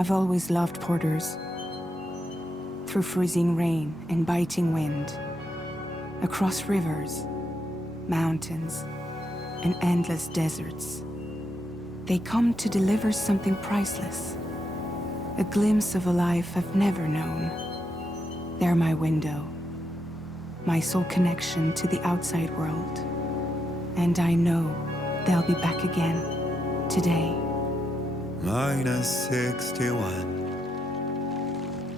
I've always loved porters. Through freezing rain and biting wind, across rivers, mountains, and endless deserts, they come to deliver something priceless, a glimpse of a life I've never known. They're my window, my sole connection to the outside world. And I know they'll be back again, today. -61.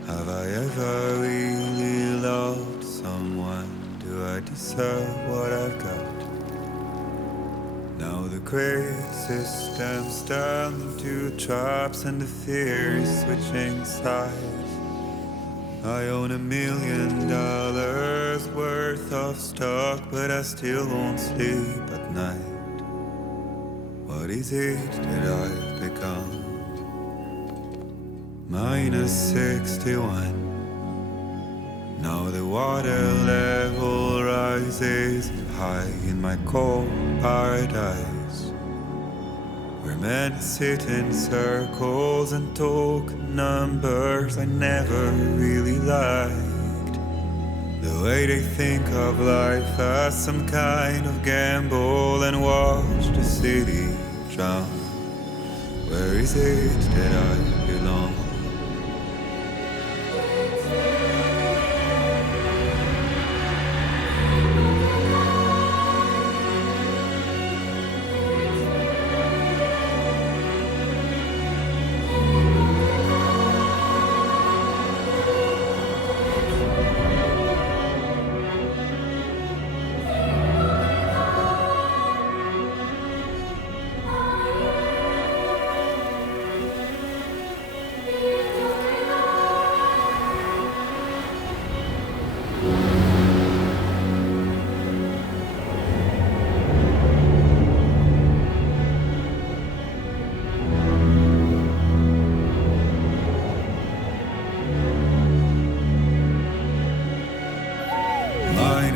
Have I ever really loved someone? Do I deserve what I've got? Now the great system's turned into traps and the fear is switching sides. I own $1 million worth of stock, but I still won't sleep at night. What is it that I've become? -61. Now the water level rises high in my cold paradise, where men sit in circles and talk numbers I never really liked. The way they think of life as some kind of gamble and watch the city drown. Where is it that I belong?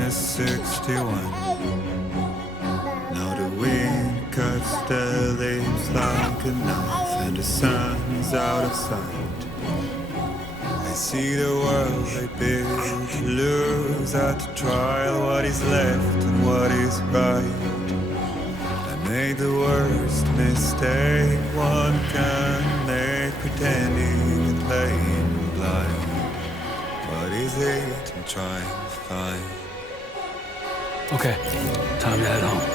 -61. Now the wind cuts the leaves like a knife and the sun is out of sight. I see the world they build to lose at the trial, what is left and what is right. I made the worst mistake one can make, pretending and playing blind. What is it I'm trying to find? Okay, time to head home.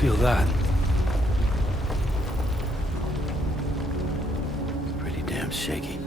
feel that? Pretty damn shaky.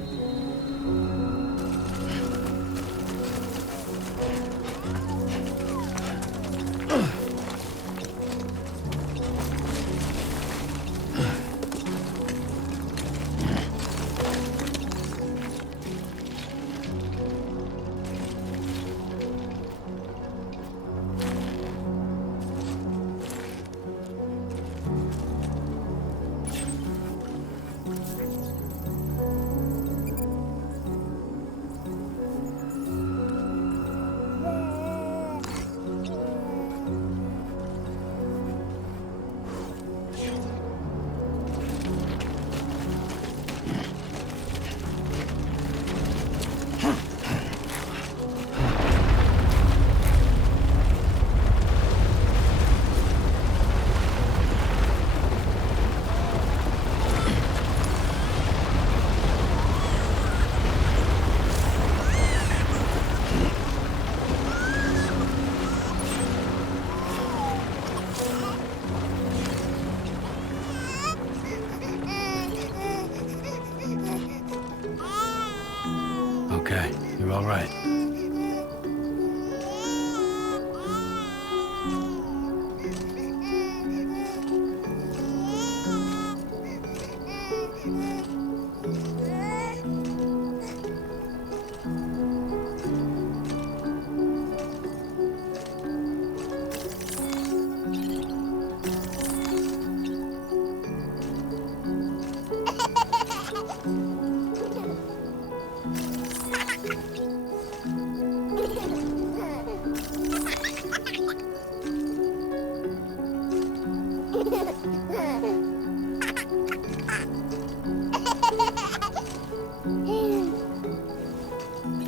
Okay, you're all right.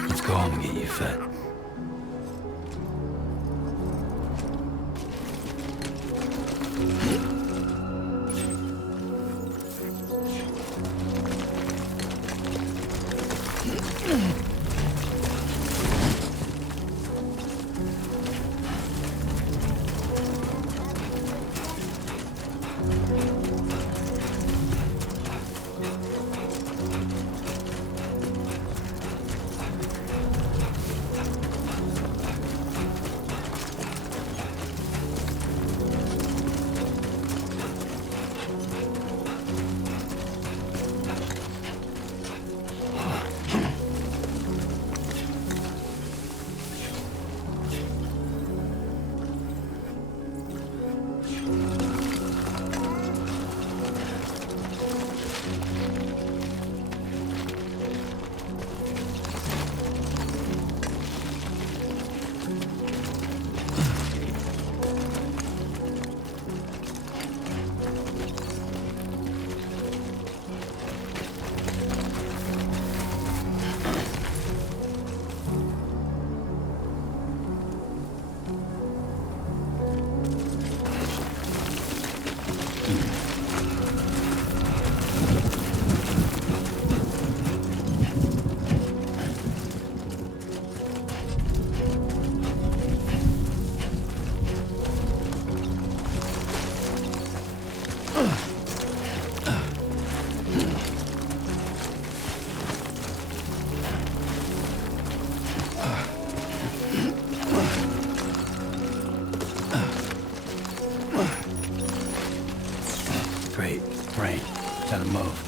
Let's go home and get you fed. Great. Rain. Gotta move.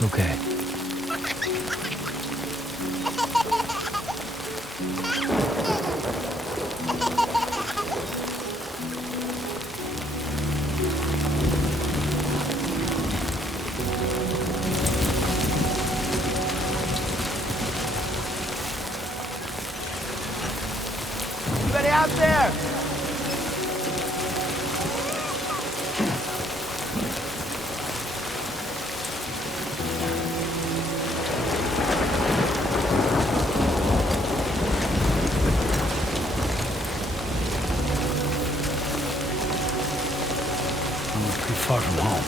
It's okay. Anybody out there? I'm not pretty far from home.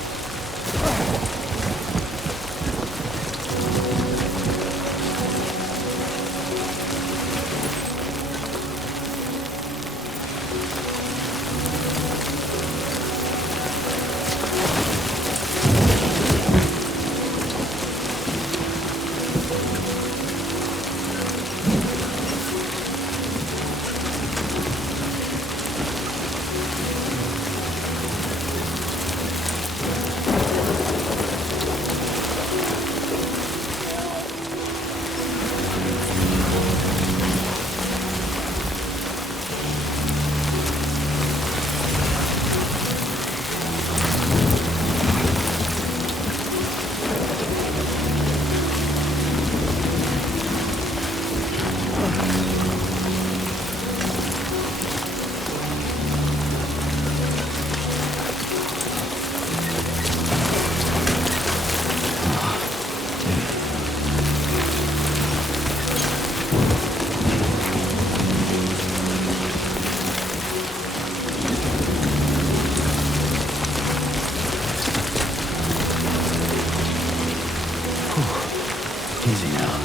Easy now.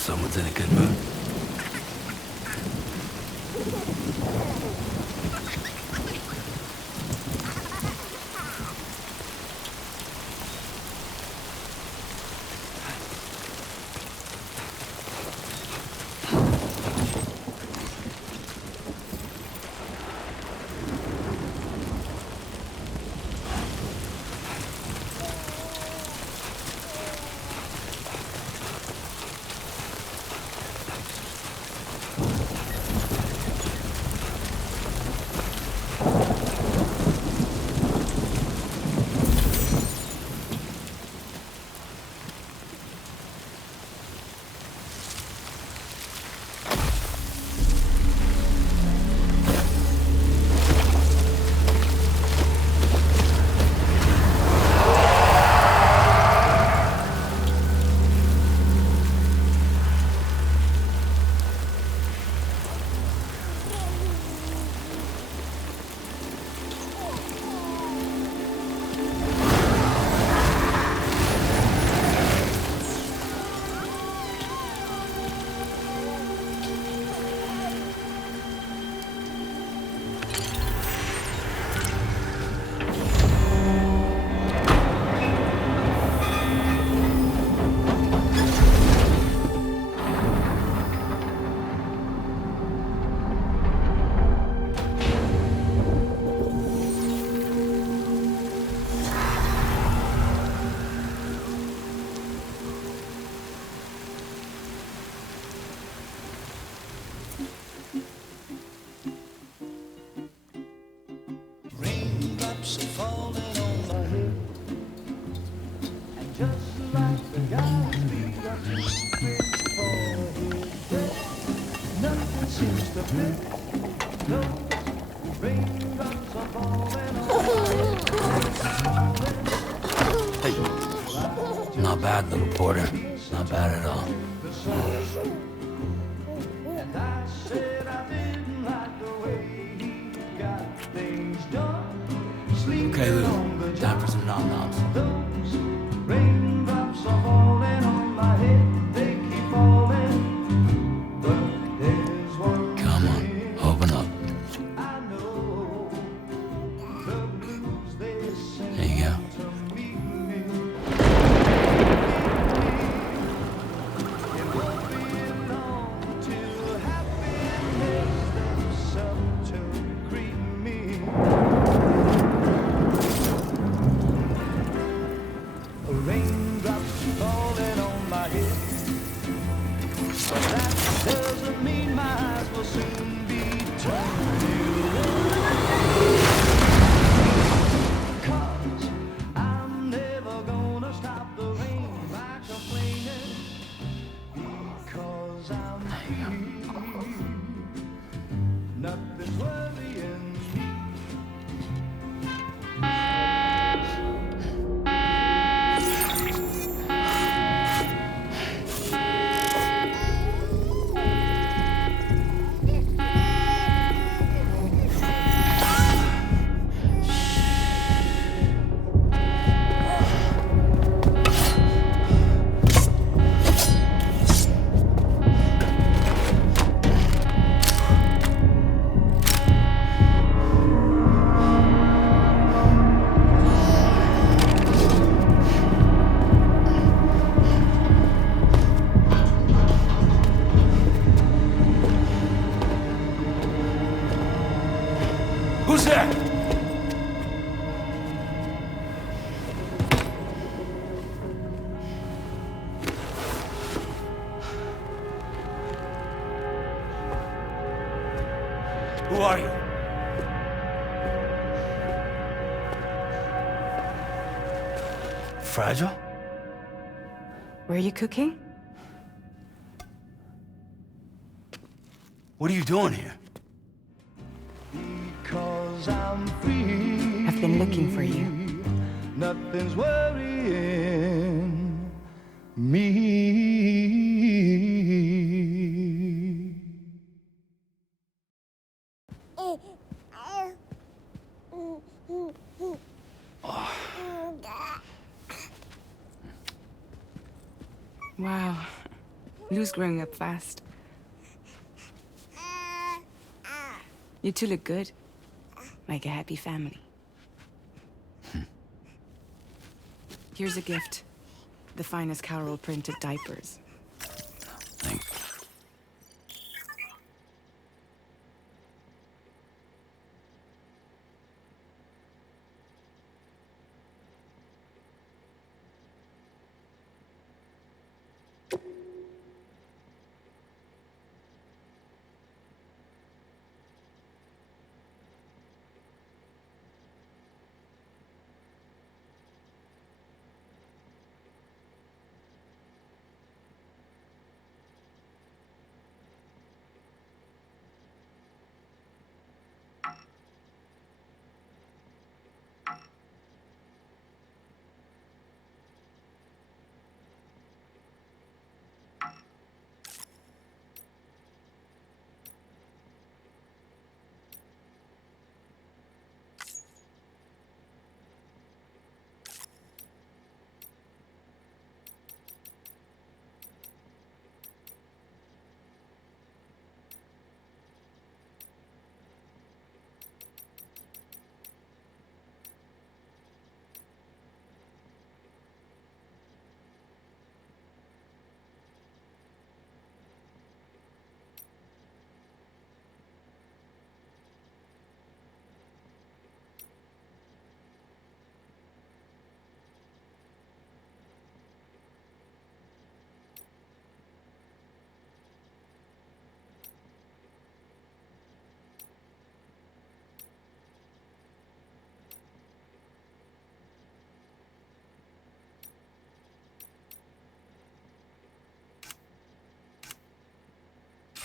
Someone's in a good mood. Raindrops are falling on my head, and just like the guy's feet are too big for his head, nothing seems to fit. Those raindrops are falling on my head. Hey, not bad, little porter. Not bad at all. And I said I didn't like the way he got things done. Okay, Lou. Time for some nom-noms. Those raindrops are falling on my head. They keep falling, but there's one Come on, thing open up. I know. The blues they sing There you go. to me. It won't be long till happiness steps up to greet me. Raindrops falling on my head, but that doesn't mean my eyes will soon be turned to red. 'Cause I'm never gonna stop the rain by complaining, because I'm free. Nothing's worrying me. Who's there? Who are you? Fragile? Were you cooking? What are you doing here? Because I'm free. I've been looking for you. Nothing's worrying me. Wow. Lou's growing up fast. You two look good. Like a happy family. Here's a gift. The finest Carol printed diapers. Thanks.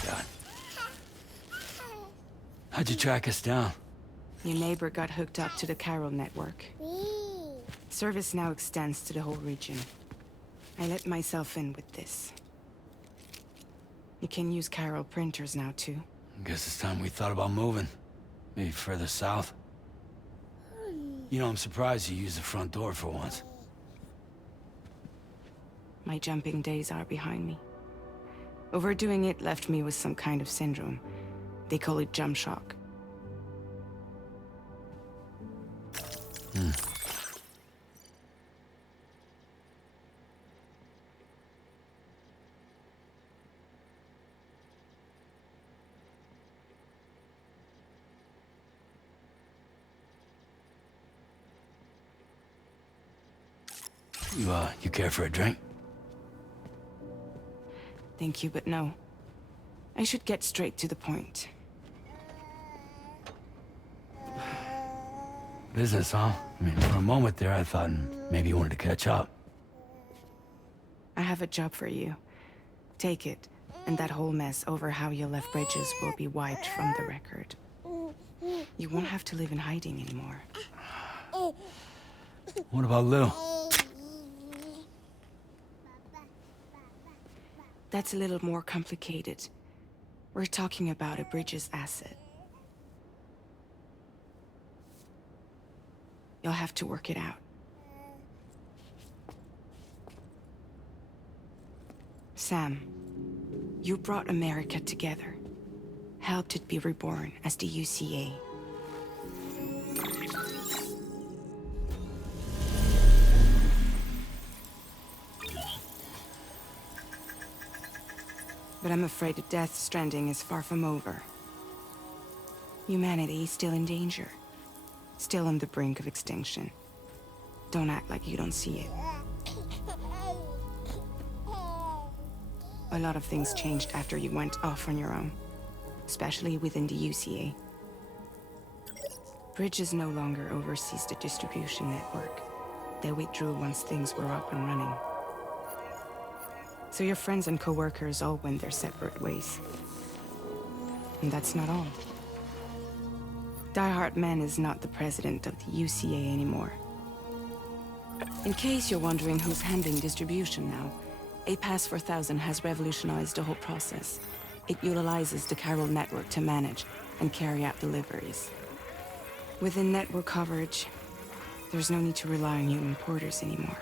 God. How'd you track us down? Your neighbor got hooked up to the Carol network. Service now extends to the whole region. I let myself in with this. You can use Carol printers now, too. Guess it's time we thought about moving. Maybe further south. You know, I'm surprised you used the front door for once. My jumping days are behind me. Overdoing it left me with some kind of syndrome. They call it jump shock. You care for a drink? Thank you, but no. I should get straight to the point. Business, huh? I mean, for a moment there, I thought maybe you wanted to catch up. I have a job for you. Take it, and that whole mess over how you left Bridges will be wiped from the record. You won't have to live in hiding anymore. What about Lou? That's a little more complicated. We're talking about a Bridges asset. You'll have to work it out. Sam, you brought America together. Helped it be reborn as the UCA. But I'm afraid that Death Stranding is far from over. Humanity is still in danger. Still on the brink of extinction. Don't act like you don't see it. A lot of things changed after you went off on your own. Especially within the UCA. Bridges no longer oversees the distribution network. They withdrew once things were up and running. So your friends and co-workers all went their separate ways. And that's not all. Die Hard Man is not the president of the UCA anymore. In case you're wondering who's handling distribution now, A Pass 4000 has revolutionized the whole process. It utilizes the Carol network to manage and carry out deliveries. Within network coverage, there's no need to rely on human porters anymore.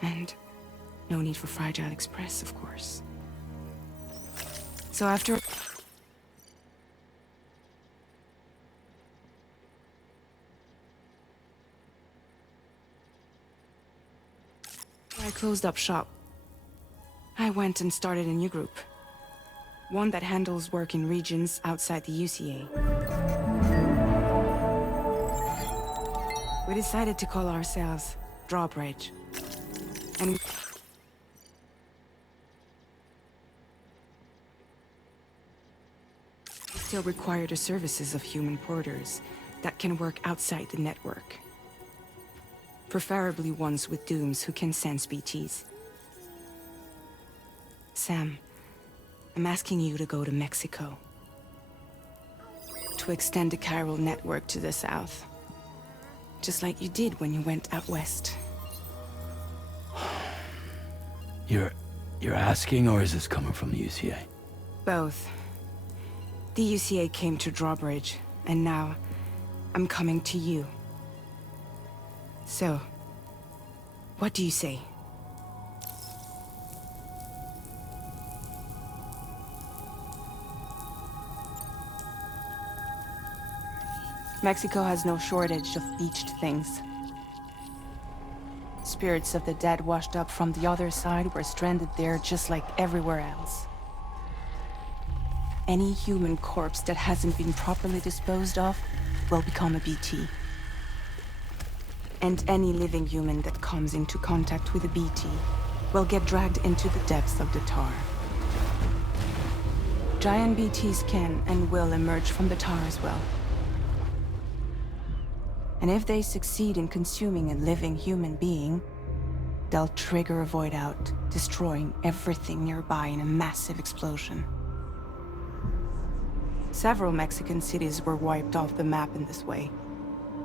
And No need for Fragile Express, of course. So after... I closed up shop. I went and started a new group. One that handles work in regions outside the UCA. We decided to call ourselves Drawbridge. And we still require the services of human porters that can work outside the network. Preferably ones with dooms who can sense BTs. Sam, I'm asking you to go to Mexico. To extend the chiral network to the south. Just like you did when you went out west. You're asking, or is this coming from the UCA? Both. The UCA came to Drawbridge, and now I'm coming to you. So, what do you say? Mexico has no shortage of beached things. Spirits of the dead washed up from the other side were stranded there just like everywhere else. Any human corpse that hasn't been properly disposed of will become a BT. And any living human that comes into contact with a BT will get dragged into the depths of the tar. Giant BTs can and will emerge from the tar as well. And if they succeed in consuming a living human being, they'll trigger a void out, destroying everything nearby in a massive explosion. Several Mexican cities were wiped off the map in this way.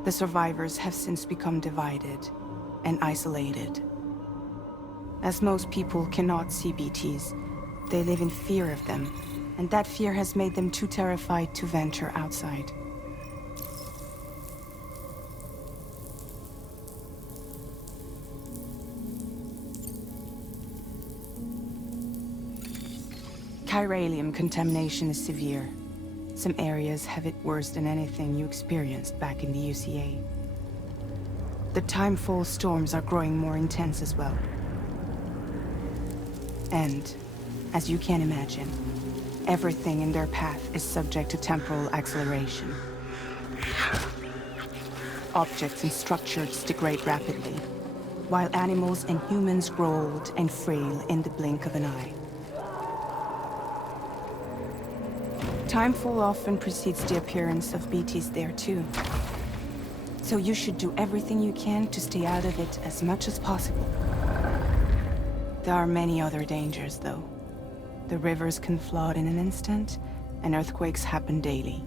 The survivors have since become divided and isolated. As most people cannot see BTs, they live in fear of them, and that fear has made them too terrified to venture outside. Chiralium contamination is severe. Some areas have it worse than anything you experienced back in the UCA. The timefall storms are growing more intense as well. And, as you can imagine, everything in their path is subject to temporal acceleration. Objects and structures degrade rapidly, while animals and humans grow old and frail in the blink of an eye. Timefall often precedes the appearance of BTs there too. So you should do everything you can to stay out of it as much as possible. There are many other dangers though. The rivers can flood in an instant, and earthquakes happen daily.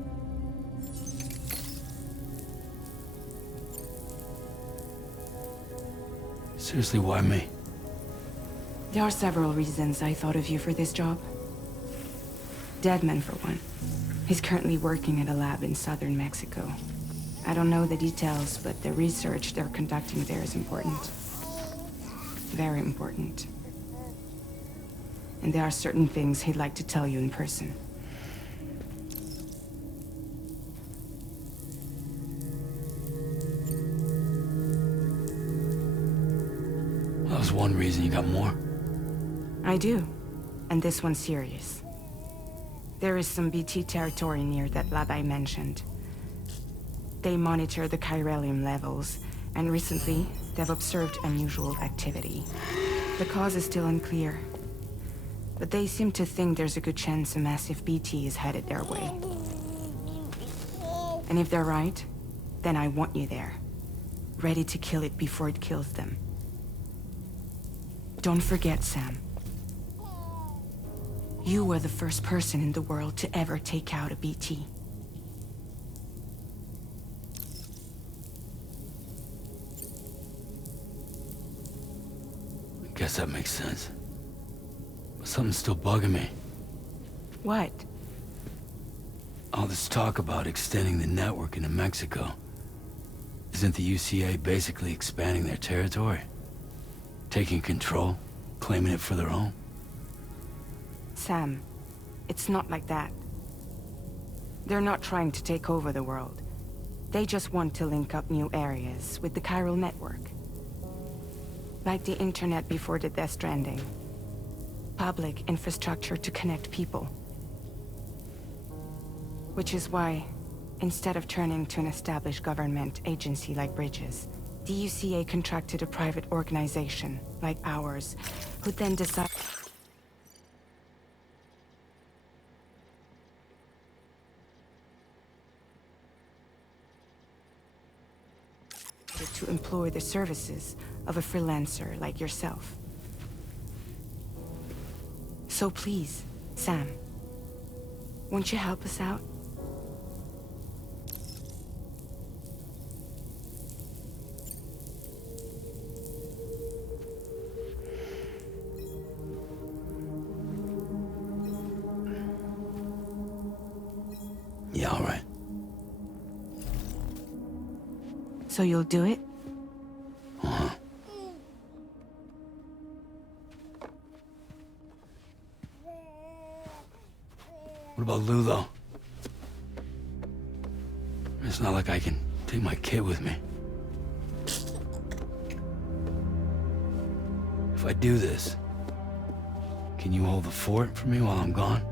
Seriously, why me? There are several reasons I thought of you for this job. Deadman, for one. He's currently working at a lab in southern Mexico. I don't know the details, but the research they're conducting there is important. Very important. And there are certain things he'd like to tell you in person. That was one reason. You got more? I do. And this one's serious. There is some BT territory near that lab I mentioned. They monitor the chiralium levels, and recently, they've observed unusual activity. The cause is still unclear, but they seem to think there's a good chance a massive BT is headed their way. And if they're right, then I want you there, ready to kill it before it kills them. Don't forget, Sam. You were the first person in the world to ever take out a BT. Guess that makes sense. But something's still bugging me. What? All this talk about extending the network into Mexico. Isn't the UCA basically expanding their territory? Taking control? claiming it for their own. Sam, it's not like that. They're not trying to take over the world. They just want to link up new areas with the chiral network. Like the internet before the Death Stranding. Public infrastructure to connect people. Which is why, instead of turning to an established government agency like Bridges, the UCA contracted a private organization, like ours, who then decided to employ the services of a freelancer like yourself. So please, Sam, won't you help us out? Yeah, all right. So you'll do it? Uh-huh. What about Lou, though? It's not like I can take my kid with me. If I do this, can you hold the fort for me while I'm gone?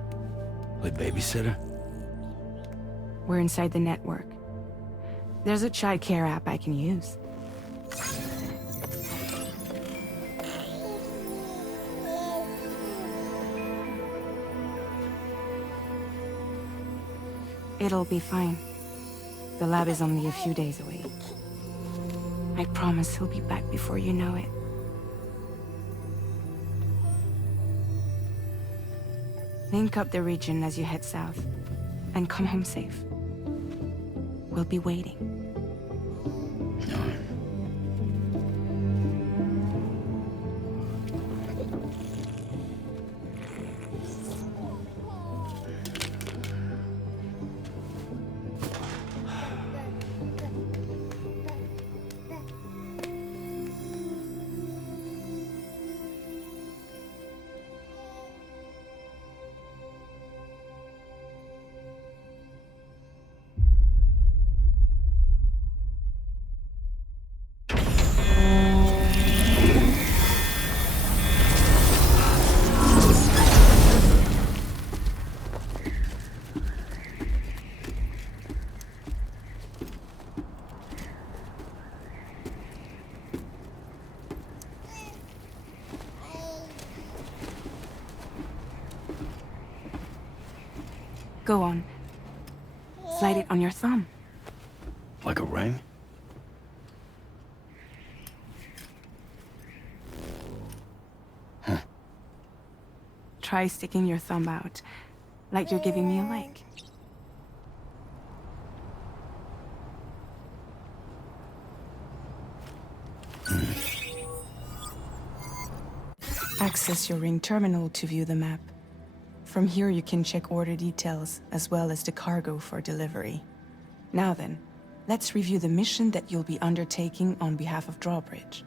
Play babysitter? We're inside the network. There's a child care app I can use. It'll be fine. The lab is only a few days away. I promise he'll be back before you know it. Link up the region as you head south, and come home safe. We'll be waiting. All right. Go on. Slide it on your thumb. Like a ring? Huh. Try sticking your thumb out, like you're giving me a like. Access your ring terminal to view the map. From here you can check order details, as well as the cargo for delivery. Now then, let's review the mission that you'll be undertaking on behalf of Drawbridge.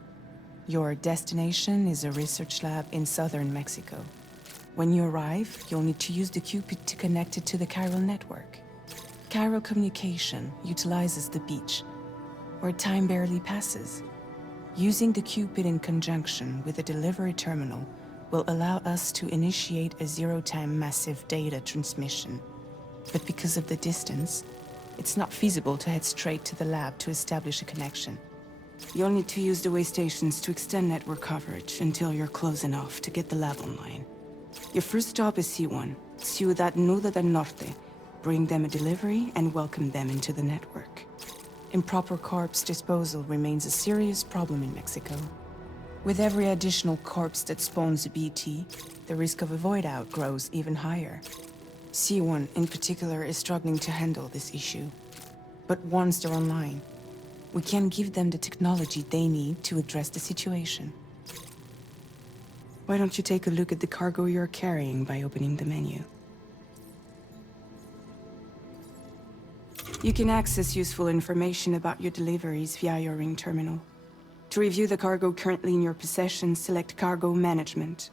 Your destination is a research lab in southern Mexico. When you arrive, you'll need to use the Cupid to connect it to the chiral network. Chiral communication utilizes the beach, where time barely passes. Using the Cupid in conjunction with a delivery terminal will allow us to initiate a zero-time massive data transmission. But because of the distance, it's not feasible to head straight to the lab to establish a connection. You'll need to use the way stations to extend network coverage until you're close enough to get the lab online. Your first stop is C1, Ciudad Nuda del Norte. Bring them a delivery and welcome them into the network. Improper corpse disposal remains a serious problem in Mexico. With every additional corpse that spawns a BT, the risk of a void out grows even higher. C1 in particular is struggling to handle this issue. But once they're online, we can give them the technology they need to address the situation. Why don't you take a look at the cargo you're carrying by opening the menu? You can access useful information about your deliveries via your ring terminal. To review the cargo currently in your possession, select Cargo Management.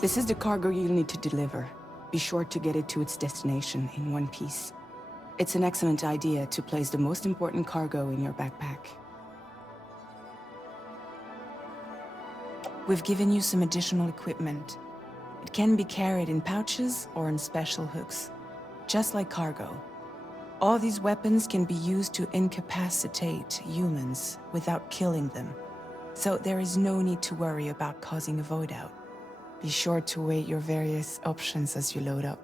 This is the cargo you'll need to deliver. Be sure to get it to its destination in one piece. It's an excellent idea to place the most important cargo in your backpack. We've given you some additional equipment. It can be carried in pouches or in special hooks, just like cargo. All these weapons can be used to incapacitate humans without killing them, so there is no need to worry about causing a void out. Be sure to weigh your various options as you load up.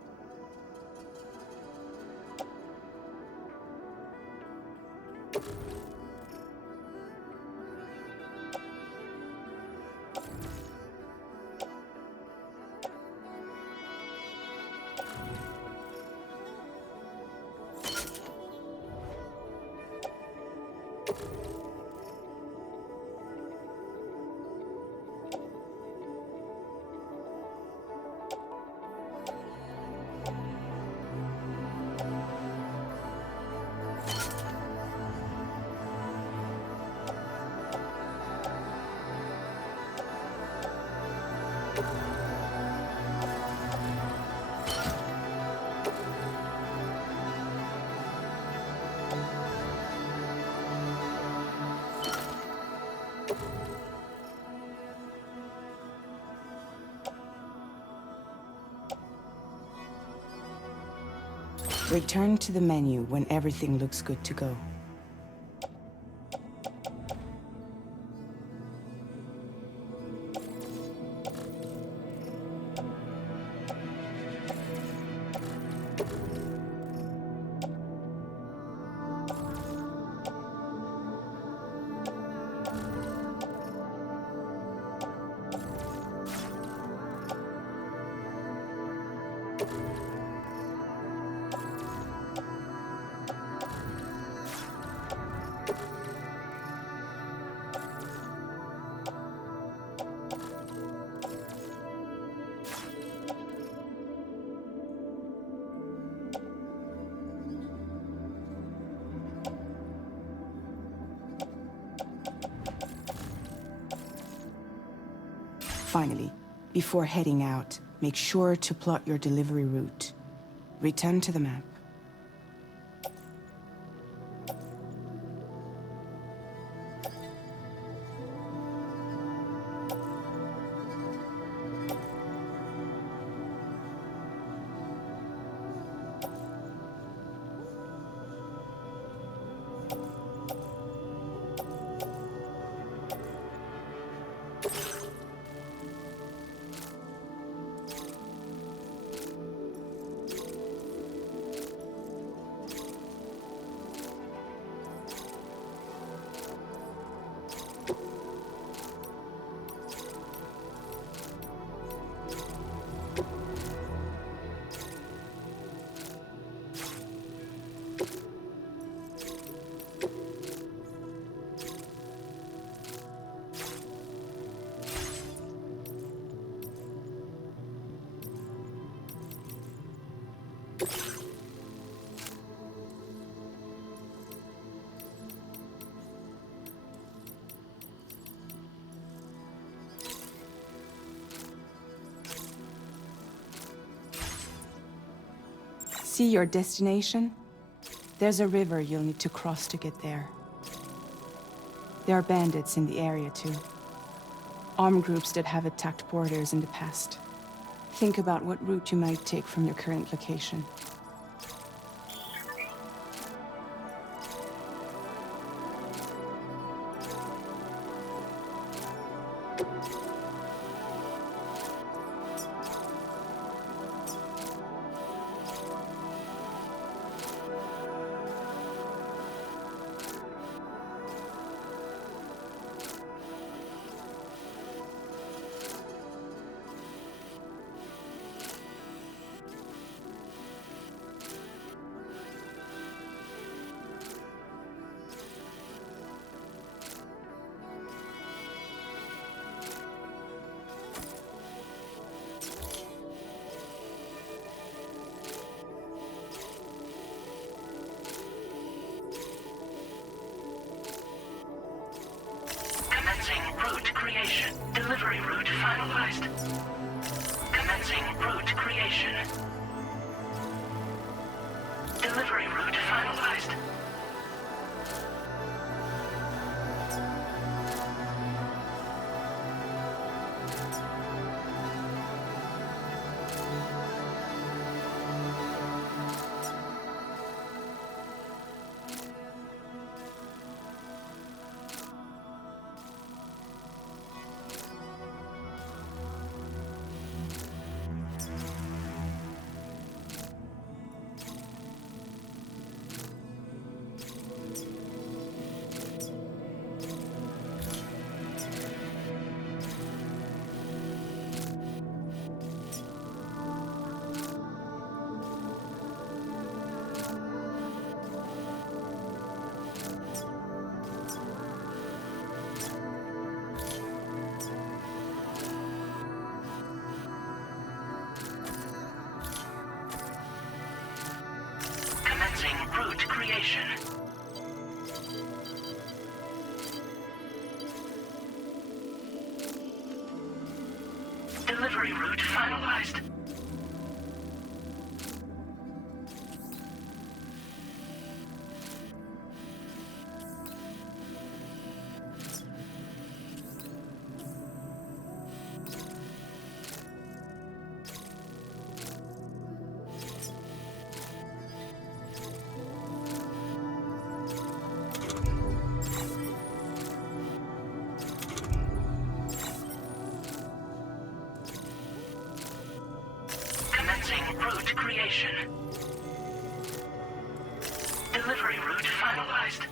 Return to the menu when everything looks good to go. Finally, before heading out, make sure to plot your delivery route. Return to the map. See your destination? There's a river you'll need to cross to get there. There are bandits in the area too. Armed groups that have attacked borders in the past. Think about what route you might take from your current location. creation. Delivery route finalized. Commencing route creation. Delivery route finalized. Route creation. Delivery route finalized. Route creation. Delivery route finalized.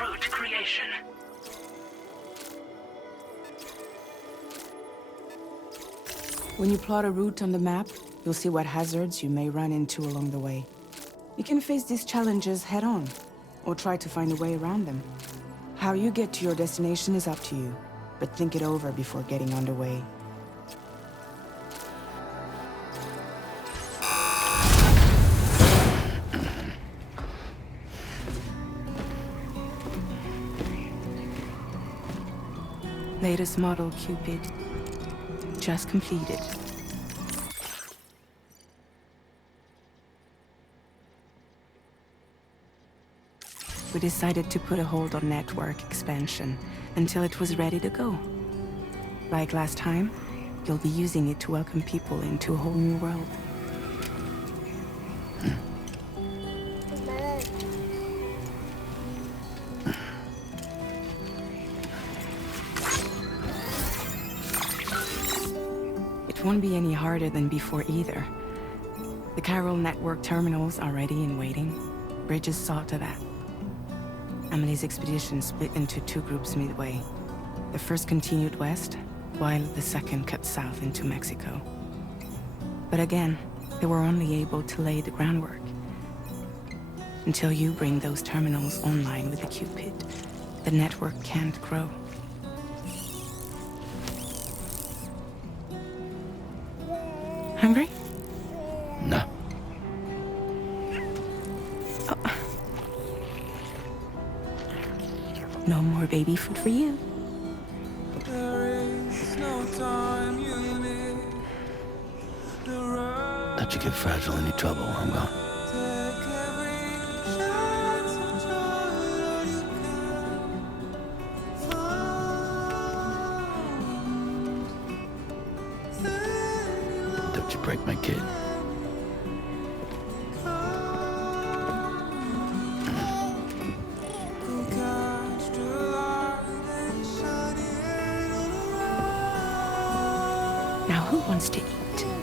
Route creation. When you plot a route on the map, you'll see what hazards you may run into along the way. You can face these challenges head-on, or try to find a way around them. How you get to your destination is up to you, but think it over before getting underway. Latest model, Cupid. Just completed. We decided to put a hold on network expansion until it was ready to go. Like last time, you'll be using it to welcome people into a whole new world. It won't be any harder than before either. The Chiral network terminals are ready and waiting. Bridges saw to that. Emily's expedition split into two groups midway. The first continued west, while the second cut south into Mexico. But again, they were only able to lay the groundwork. Until you bring those terminals online with the Cupid, the network can't grow. Hungry? No. No more baby food for you. Let you get fragile any trouble, I'm gone. Don't you break my kid. Now who wants to eat?